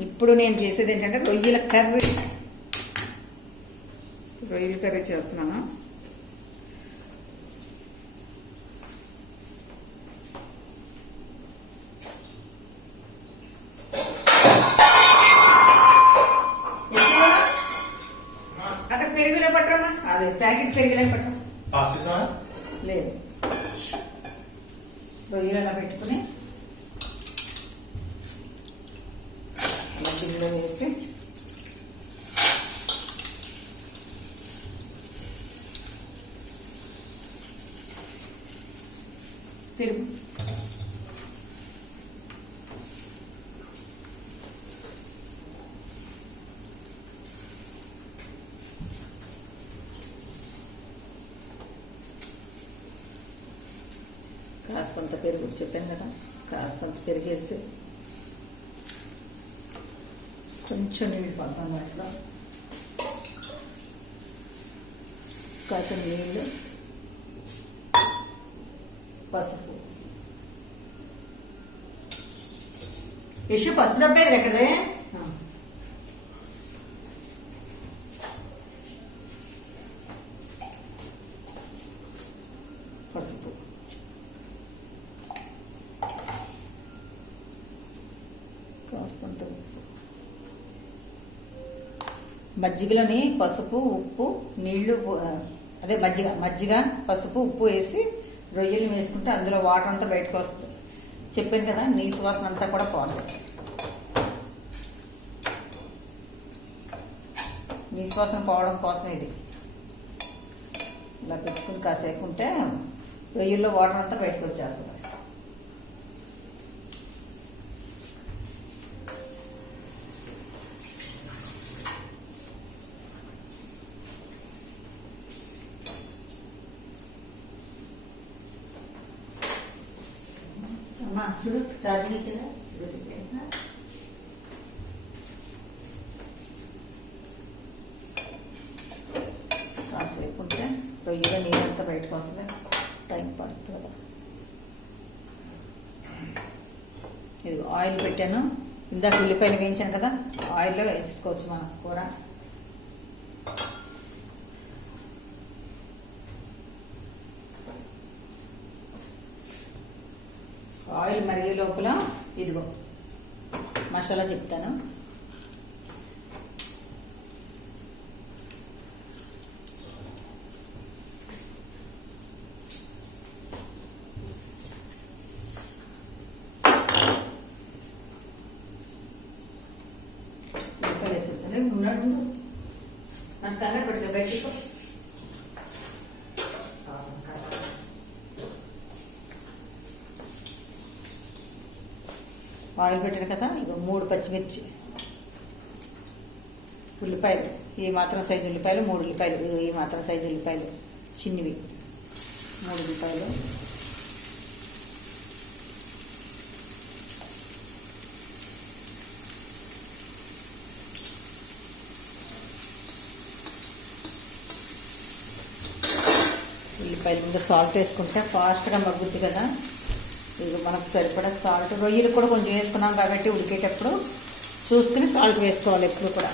ఇప్పుడు నేను చేసేది ఏంటంటే రొయ్యల కర్రీ చేస్తున్నాను. అక్కడ పెరుగులే పట్టమ్మా, అదే ప్యాకెట్ పెరుగులే పట్టం లేదు. రొయ్యలు అలా పెట్టుకుని అలా గిన్నెలో వేసి పెరుగు కాస్తంత పెరుగు చెప్పాను కదా, కాస్తంత పెరిగేసి కొంచెం నీళ్ళు పడతాం వాటిలో, కాసిన నీళ్ళు, పసుపు. పసుపు డబ్బా ఎక్కడే పసుపు, కాస్తంత ఉప్పు. మజ్జిగలోని పసుపు ఉప్పు నీళ్లు, అదే మజ్జిగ పసుపు ఉప్పు వేసి రొయ్యలు వేసుకుంటే అందులో వాటర్ అంతా బయటకు వస్తుంది. చెప్పాను కదా, నీసు వాసన అంతా కూడా పోతుంది. నీసు వాసన పోవడం కోసం ఇది ఇలా పెట్టుకుని కాసేపు ఉంటే రొయ్యల్లో వాటర్ అంతా బయటకు వచ్చేస్తుంది. చూడు ఛార్జింగ్ కదా, కాసేపు ఉంటే రొయ్యలో నీరంతా బయటకు వస్తుంది, టైం పడుతుంది కదా. ఇది ఆయిల్ పెట్టాను, ఇందాక ఉల్లిపాయలు వేయించాను కదా, ఆయిల్లో వేసుకోవచ్చు మన కూర. ఆయిల్ మరిగే లోపల ఇదిగో మసాలా చెప్తాను. చెప్తాను ఉన్నాడు నాకు కంగారు పెట్టుకో, బయటకు ఆయిల్ పెట్టాను కదా. ఇక 3 పచ్చిమిర్చి, ఉల్లిపాయలు ఈ మాత్రం సైజు ఉల్లిపాయలు, 3 ఉల్లిపాయలు ఈ మాత్రం సైజు ఉల్లిపాయలు చిన్నవి 3 ఉల్లిపాయలు, ఉల్లిపాయల మీద సాల్ట్ వేసుకుంటే ఫాస్ట్గా మగ్గుద్ది కదా. ఇది మనకు సరిపడా సాల్ట్, రొయ్యలు కూడా కొంచెం వేసుకున్నాం కాబట్టి ఉడికేటప్పుడు చూసుకుని సాల్ట్ వేసుకోవాలి ఎప్పుడు కూడా.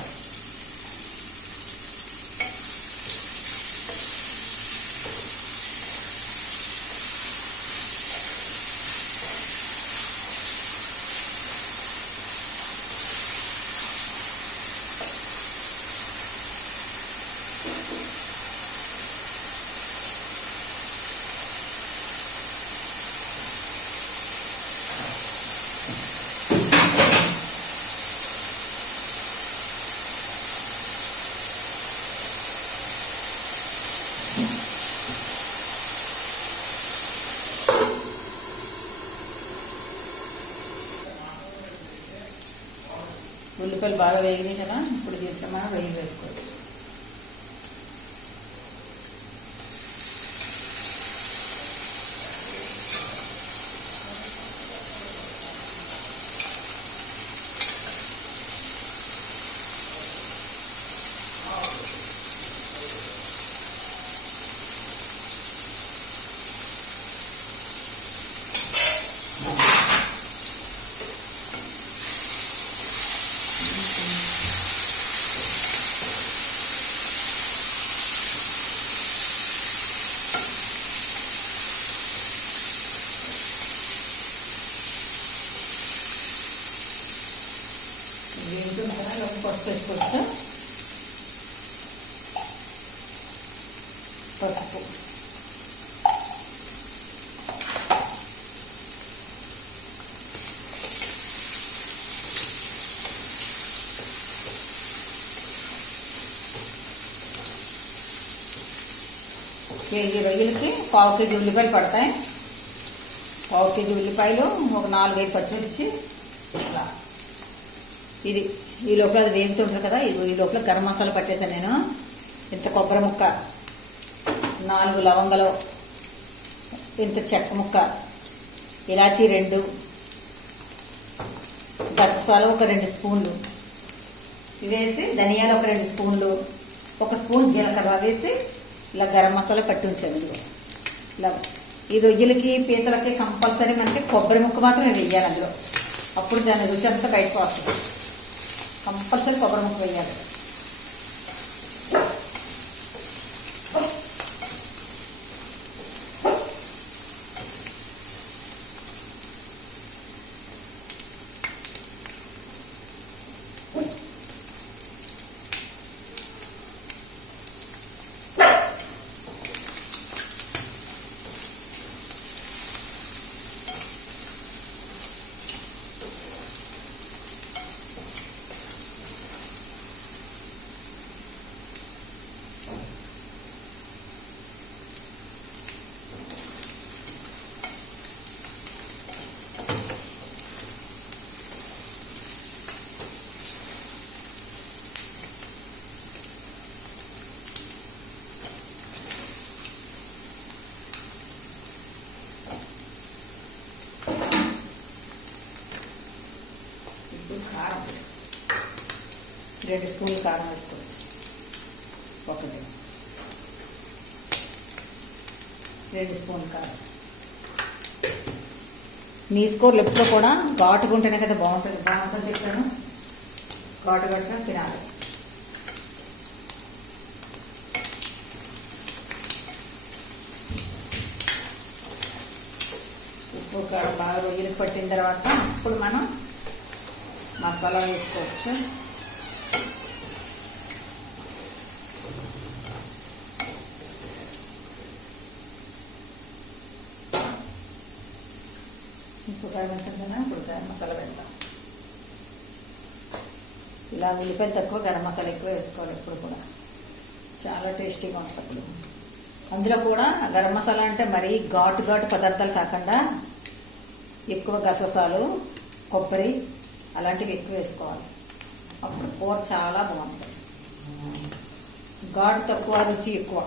ఉల్లిపాయలు బాగా వేగినాయి కదా, ఇప్పుడు దీంట్లో మనం రొయ్యలు వేసుకోవచ్చు. వేగుతుంది కదా, పసుపు వేసుకోవచ్చు. పసుపు, కేజీ రొయ్యలకి 1/2 కేజీ ఉల్లిపాయలు పడతాయి. 1/2 కేజీ ఉల్లిపాయలు, ఒక 4-5 పచ్చిమిర్చి. ఇది ఈ లోపల అది వేగుతుంటుంది కదా, ఈ లోపల గరం మసాలా పట్టేసాను నేను. ఇంత కొబ్బరి ముక్క, 4 లవంగలు, ఇంత చెక్క ముక్క, ఇలాచీ 2, గసగసాలు ఒక 2 స్పూన్లు వేసి, ధనియాలు ఒక 2 స్పూన్లు, 1 స్పూన్ జీలకర్ర వేసి ఇలా గరం మసాలా పట్టి ఉంచాను. ఇలా ఈ రొయ్యలకి పీతలకి కంపల్సరీ మనకి కొబ్బరి ముక్క మాత్రమే వేయాలి అందులో. అప్పుడు దాని రుచి అంతా బయటకు వస్తుంది. కంపల్సరీ కొబ్బరి ముక్క వేయాలి. కారం 2 స్పూన్లు కారం వేసుకోవచ్చు. 2 స్పూన్లు కారం. నీసు కూరలు ఎప్పుడూ కూడా ఘాటుగా ఉంటేనే కదా బాగుంటుంది. చెప్పాను, ఘాటు గట్టిన తినాలి. ఉప్పు కారం బాగా రొయ్యలు పట్టిన తర్వాత ఇప్పుడు మనం మసాలా వేసుకోవచ్చు. ఉప్పు కారం ఉంటుంది కదా, ఇప్పుడు గరం మసాలా పెడతాం. ఇలా ఉల్లిపాయలు తక్కువ, గరం మసాలా ఎక్కువ వేసుకోవాలి. ఇప్పుడు కూడా చాలా టేస్టీగా ఉంటుంది. అప్పుడు అందులో కూడా గరం మసాలా అంటే మరీ ఘాటు పదార్థాలు కాకుండా ఎక్కువ గసగసాలు, కొబ్బరి అలాంటివి ఎక్కువ వేసుకోవాలి. అప్పుడు కూర చాలా బాగుంటుంది. ఘాటు తక్కువ, రుచి ఎక్కువ.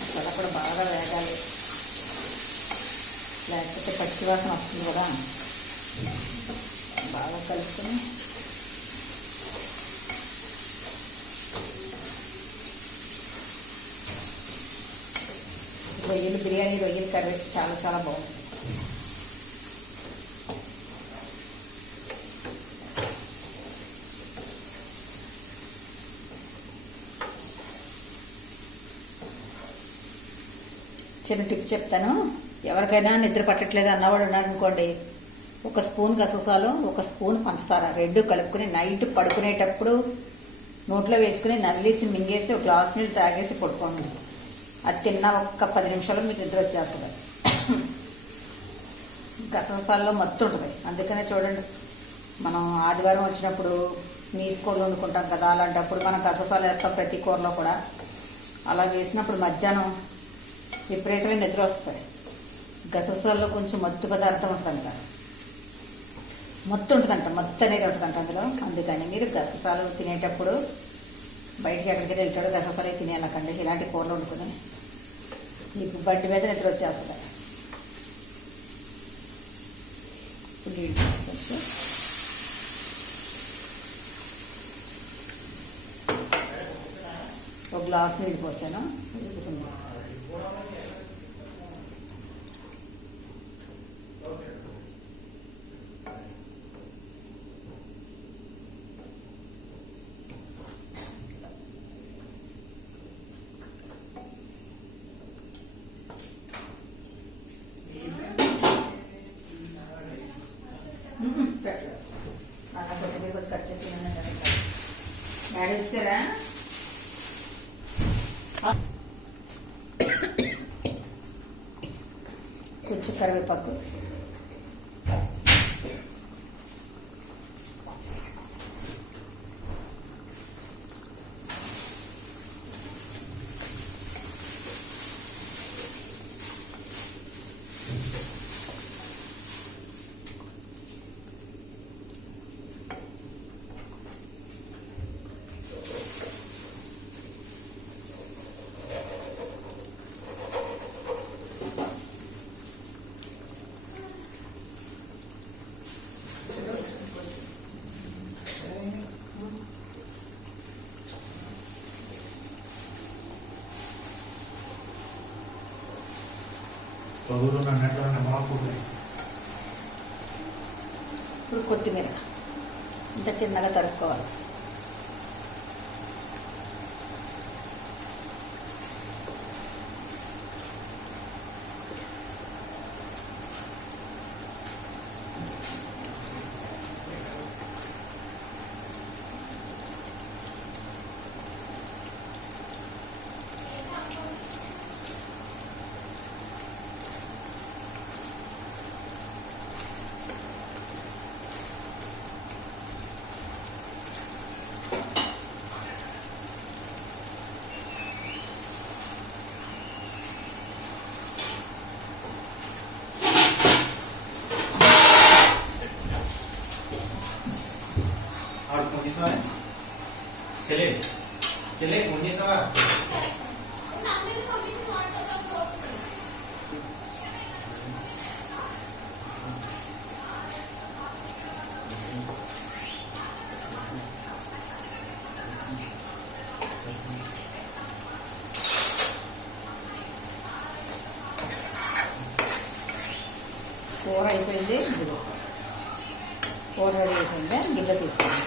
మసాలా కూడా బాగా వేగాలి, లేకపోతే పచ్చివాసన వస్తుంది కదా. బాగా కలుసుకొని రొయ్యలు బిర్యానీ, రొయ్యల కర్రీ చాలా చాలా బాగుంటుంది. చిన్న టిప్ చెప్తాను. ఎవరికైనా నిద్ర పట్టట్లేదు అన్నవాడు ఉన్నారనుకోండి, 1 స్పూన్ గసగసాలు, 1 స్పూన్ పంచదార 2 కలుపుకుని నైట్ పడుకునేటప్పుడు నోట్లో వేసుకుని నల్లేసి మింగేసి 1 గ్లాస్ నీళ్ళు తాగేసి పడుకోండి. అది తిన్న ఒక 10 నిమిషాలు మీకు నిద్ర వచ్చేస్తుంది. గసగసాల్లో మత్తు ఉంటుంది. అందుకనే చూడండి, మనం ఆదివారం వచ్చినప్పుడు నీసు కూరలు వండుకుంటాం కదా, అలాంటప్పుడు మనం గసగసాలు వేస్తాం ప్రతి కూరలో కూడా. అలా వేసినప్పుడు మధ్యాహ్నం విపరీతమైన నిద్ర వస్తుంది. గసగసాల్లో కొంచెం మత్తు పదార్థం ఉంటుందంట, మత్తు ఉంటుందంట, మత్తు అనేది ఉంటుందంట అందులో. అందుకని మీరు గసగసాలు తినేటప్పుడు బయటికి ఎక్కడికి వెళ్తాడు గసగసాలు తినేయాలకండి. ఇలాంటి కూరలు వండుకుని మీకు బండి మీద నిద్ర వచ్చేస్తుంది. ఇప్పుడు నీళ్ళు తీసుకోవచ్చు. ఒక గ్లాస్ నీళ్ళు పోసాను. డాడీ వచ్చారా? కొంచెం కరివేపాకు, ఇప్పుడు కొత్తిమీర ఇంత చిన్నగా తరుక్కోవాలి. चले चले मुझे सवा కూర అయిపోయింది. కూర రెడీ అయిపోయింది. గిన్నె తీసుకోండి.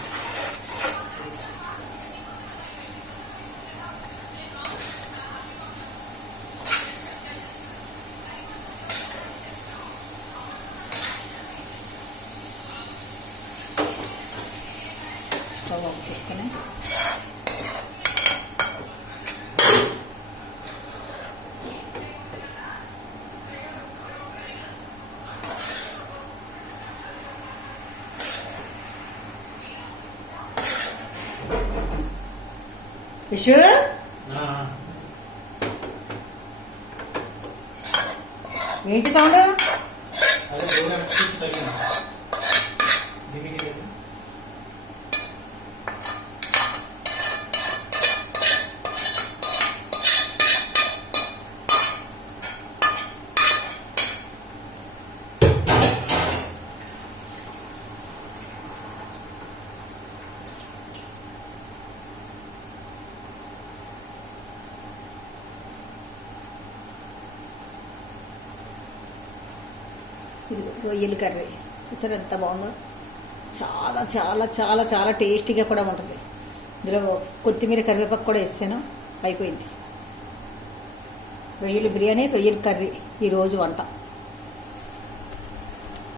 స్టవ్ ఆఫ్ చేసుకుని విషు ఏంటి సౌండ్? ఇది రొయ్యల కర్రీ చూసారు ఎంత బాగుందో. చాలా చాలా చాలా చాలా టేస్టీగా కూడా ఉంటుంది. ఇందులో కొత్తిమీర కరివేపాకు కూడా వేస్తాను. అయిపోయింది రొయ్యల బిర్యానీ, రొయ్యల కర్రీ ఈరోజు వంట.